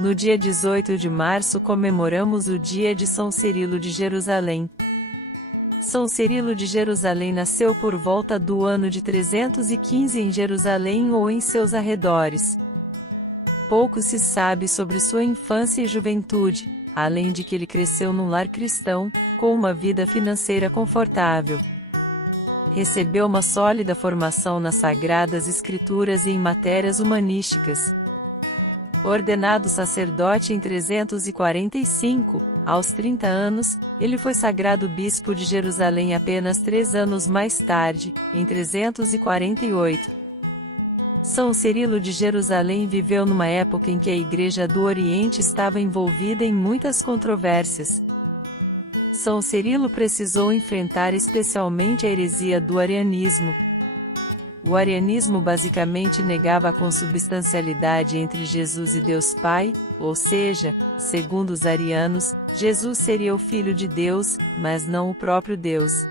No dia 18 de março comemoramos o dia de São Cirilo de Jerusalém. São Cirilo de Jerusalém nasceu por volta do ano de 315 em Jerusalém ou em seus arredores. Pouco se sabe sobre sua infância e juventude, além de que ele cresceu num lar cristão, com uma vida financeira confortável. Recebeu uma sólida formação nas Sagradas Escrituras e em matérias humanísticas. Ordenado sacerdote em 345, aos 30 anos, ele foi sagrado bispo de Jerusalém apenas 3 anos mais tarde, em 348. São Cirilo de Jerusalém viveu numa época em que a Igreja do Oriente estava envolvida em muitas controvérsias. São Cirilo precisou enfrentar especialmente a heresia do arianismo. O arianismo basicamente negava a consubstancialidade entre Jesus e Deus Pai, ou seja, segundo os arianos, Jesus seria o Filho de Deus, mas não o próprio Deus.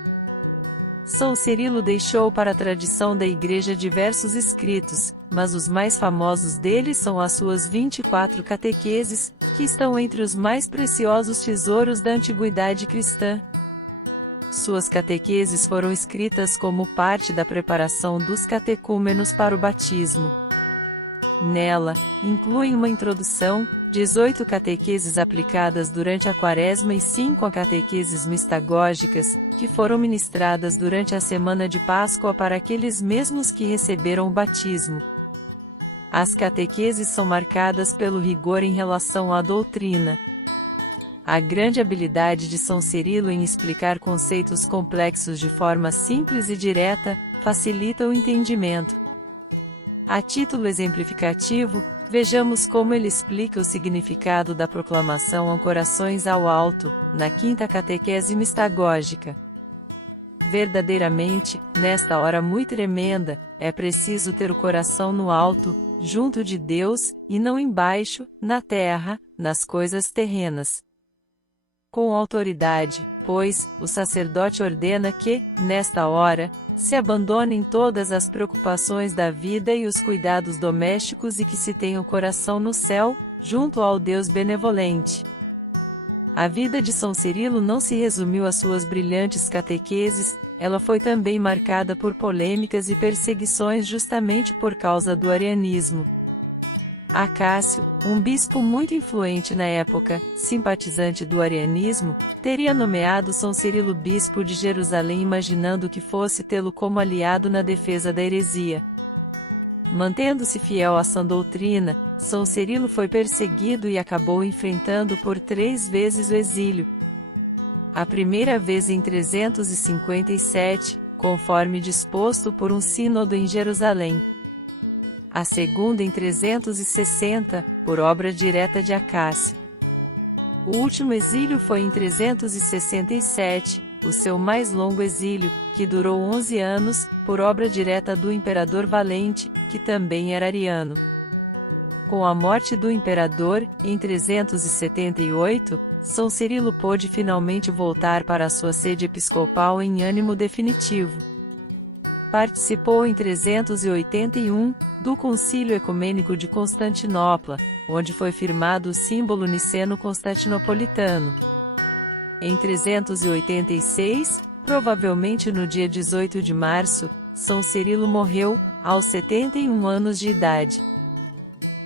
São Cirilo deixou para a tradição da Igreja diversos escritos, mas os mais famosos deles são as suas 24 catequeses, que estão entre os mais preciosos tesouros da antiguidade cristã. Suas catequeses foram escritas como parte da preparação dos catecúmenos para o batismo. Nela, incluem uma introdução, 18 catequeses aplicadas durante a Quaresma e 5 catequeses mistagógicas, que foram ministradas durante a semana de Páscoa para aqueles mesmos que receberam o batismo. As catequeses são marcadas pelo rigor em relação à doutrina. A grande habilidade de São Cirilo em explicar conceitos complexos de forma simples e direta, facilita o entendimento. A título exemplificativo, vejamos como ele explica o significado da proclamação Ancorações ao Alto, na 5ª catequese mistagógica. Verdadeiramente, nesta hora muito tremenda, é preciso ter o coração no alto, junto de Deus, e não embaixo, na terra, nas coisas terrenas. Com autoridade, pois, o sacerdote ordena que, nesta hora, se abandonem todas as preocupações da vida e os cuidados domésticos e que se tenha o coração no céu, junto ao Deus benevolente. A vida de São Cirilo não se resumiu às suas brilhantes catequeses, ela foi também marcada por polêmicas e perseguições justamente por causa do arianismo. Acácio, um bispo muito influente na época, simpatizante do arianismo, teria nomeado São Cirilo bispo de Jerusalém imaginando que fosse tê-lo como aliado na defesa da heresia. Mantendo-se fiel à sã doutrina, São Cirilo foi perseguido e acabou enfrentando por 3 vezes o exílio. A primeira vez em 357, conforme disposto por um sínodo em Jerusalém. A segunda em 360, por obra direta de Acácio. O último exílio foi em 367, o seu mais longo exílio, que durou 11 anos, por obra direta do imperador Valente, que também era ariano. Com a morte do imperador, em 378, São Cirilo pôde finalmente voltar para a sua sede episcopal em ânimo definitivo. Participou em 381, do Concílio Ecumênico de Constantinopla, onde foi firmado o símbolo niceno-constantinopolitano. Em 386, provavelmente no dia 18 de março, São Cirilo morreu, aos 71 anos de idade.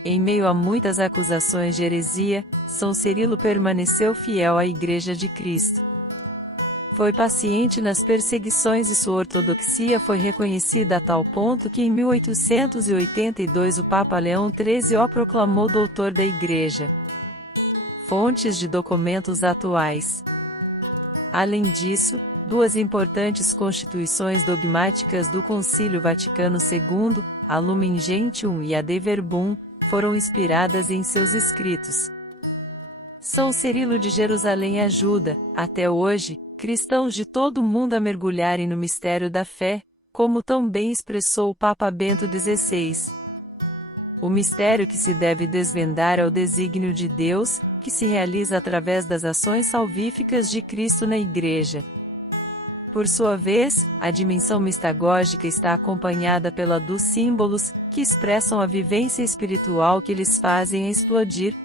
Em meio a muitas acusações de heresia, São Cirilo permaneceu fiel à Igreja de Cristo. Foi paciente nas perseguições e sua ortodoxia foi reconhecida a tal ponto que em 1882 o Papa Leão XIII o proclamou doutor da Igreja. Fontes de documentos atuais. Além disso, 2 importantes constituições dogmáticas do Concílio Vaticano II, a Lumen Gentium e a De Verbum, foram inspiradas em seus escritos. São Cirilo de Jerusalém ajuda, até hoje, cristãos de todo o mundo a mergulharem no mistério da fé, como tão bem expressou o Papa Bento XVI. O mistério que se deve desvendar é o desígnio de Deus, que se realiza através das ações salvíficas de Cristo na Igreja. Por sua vez, a dimensão mistagógica está acompanhada pela dos símbolos, que expressam a vivência espiritual que lhes fazem explodir.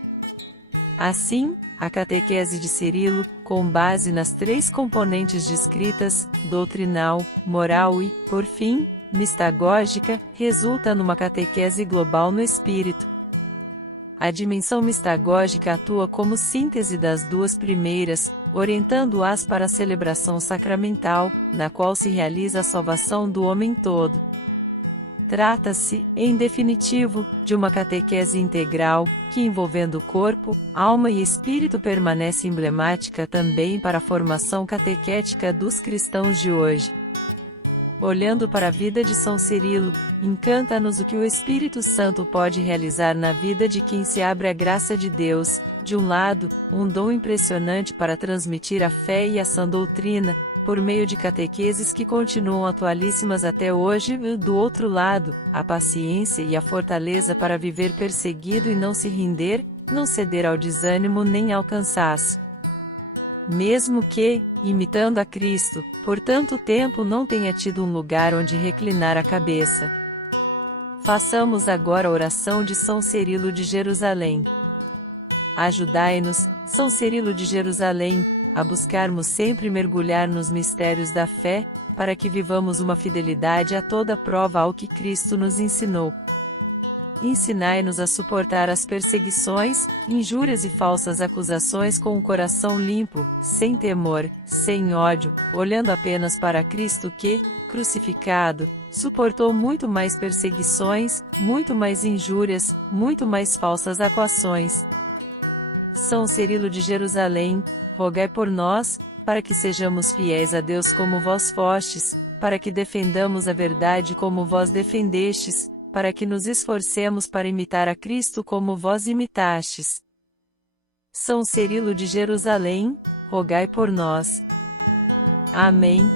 Assim, a catequese de Cirilo, com base nas 3 componentes descritas, doutrinal, moral e, por fim, mistagógica, resulta numa catequese global no espírito. A dimensão mistagógica atua como síntese das 2 primeiras, orientando-as para a celebração sacramental, na qual se realiza a salvação do homem todo. Trata-se, em definitivo, de uma catequese integral, que envolvendo corpo, alma e espírito permanece emblemática também para a formação catequética dos cristãos de hoje. Olhando para a vida de São Cirilo, encanta-nos o que o Espírito Santo pode realizar na vida de quem se abre à graça de Deus, de um lado, um dom impressionante para transmitir a fé e a sã doutrina, por meio de catequeses que continuam atualíssimas até hoje, e do outro lado, a paciência e a fortaleza para viver perseguido e não se render, não ceder ao desânimo nem ao cansaço. Mesmo que, imitando a Cristo, por tanto tempo não tenha tido um lugar onde reclinar a cabeça. Façamos agora a oração de São Cirilo de Jerusalém. Ajudai-nos, São Cirilo de Jerusalém, a buscarmos sempre mergulhar nos mistérios da fé, para que vivamos uma fidelidade a toda prova ao que Cristo nos ensinou. Ensinai-nos a suportar as perseguições, injúrias e falsas acusações com um coração limpo, sem temor, sem ódio, olhando apenas para Cristo que, crucificado, suportou muito mais perseguições, muito mais injúrias, muito mais falsas acusações. São Cirilo de Jerusalém, rogai por nós, para que sejamos fiéis a Deus como vós fostes, para que defendamos a verdade como vós defendestes, para que nos esforcemos para imitar a Cristo como vós imitastes. São Cirilo de Jerusalém, rogai por nós. Amém.